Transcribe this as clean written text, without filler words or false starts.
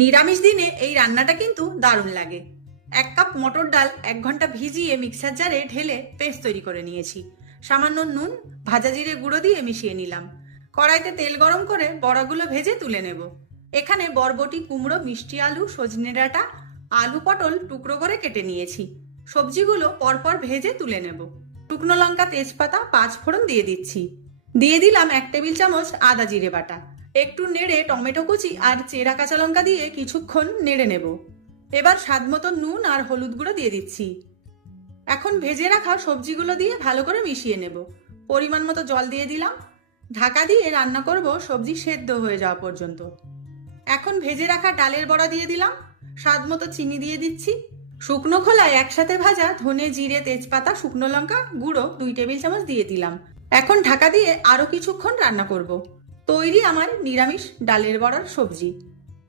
নিরামিষ দিনে এই রান্নাটা কিন্তু দারুণ লাগে। 1 কাপ মটর ডাল 1 ঘন্টা ভিজিয়ে মিক্সার জারে ঢেলে পেস্ট তৈরি করে নিয়েছি। সামান্য নুন, ভাজা জিরে গুঁড়ো দিয়ে মিশিয়ে নিলাম। কড়াইতে তেল গরম করে বড়াগুলো ভেজে তুলে নেব। এখানে বরবটি, কুমড়ো, মিষ্টি আলু, সজনে ডাঁটা, আলু, পটল টুকরো করে কেটে নিয়েছি। সবজিগুলো পরপর ভেজে তুলে নেব। শুকনো লঙ্কা, তেজপাতা, 5 ফোড়ন দিয়ে দিচ্ছি। দিয়ে দিলাম 1 টেবিল চামচ আদা জিরে বাটা। একটু নেড়ে টমেটো কুচি আর চেরা কাঁচা লঙ্কা দিয়ে কিছুক্ষণ নেড়ে নেব। এবার স্বাদ মতো নুন আর হলুদ গুঁড়ো দিয়ে দিচ্ছি। এখন ভেজে রাখা সবজিগুলো দিয়ে ভালো করে মিশিয়ে নেব। পরিমাণ মতো জল দিয়ে দিলাম। ঢাকা দিয়ে রান্না করব সবজি সেদ্ধ হয়ে যাওয়া পর্যন্ত। এখন ভেজে রাখা ডালের বড়া দিয়ে দিলাম। স্বাদ মতো চিনি দিয়ে দিচ্ছি। শুকনো খোলায় একসাথে ভাজা ধনে, জিরে, তেজপাতা, শুকনো লঙ্কা গুঁড়ো 2 টেবিল চামচ দিয়ে দিলাম। এখন ঢাকা দিয়ে আরো কিছুক্ষণ রান্না করব। তৈরি আমার নিরামিষ ডালের বড়ার সবজি।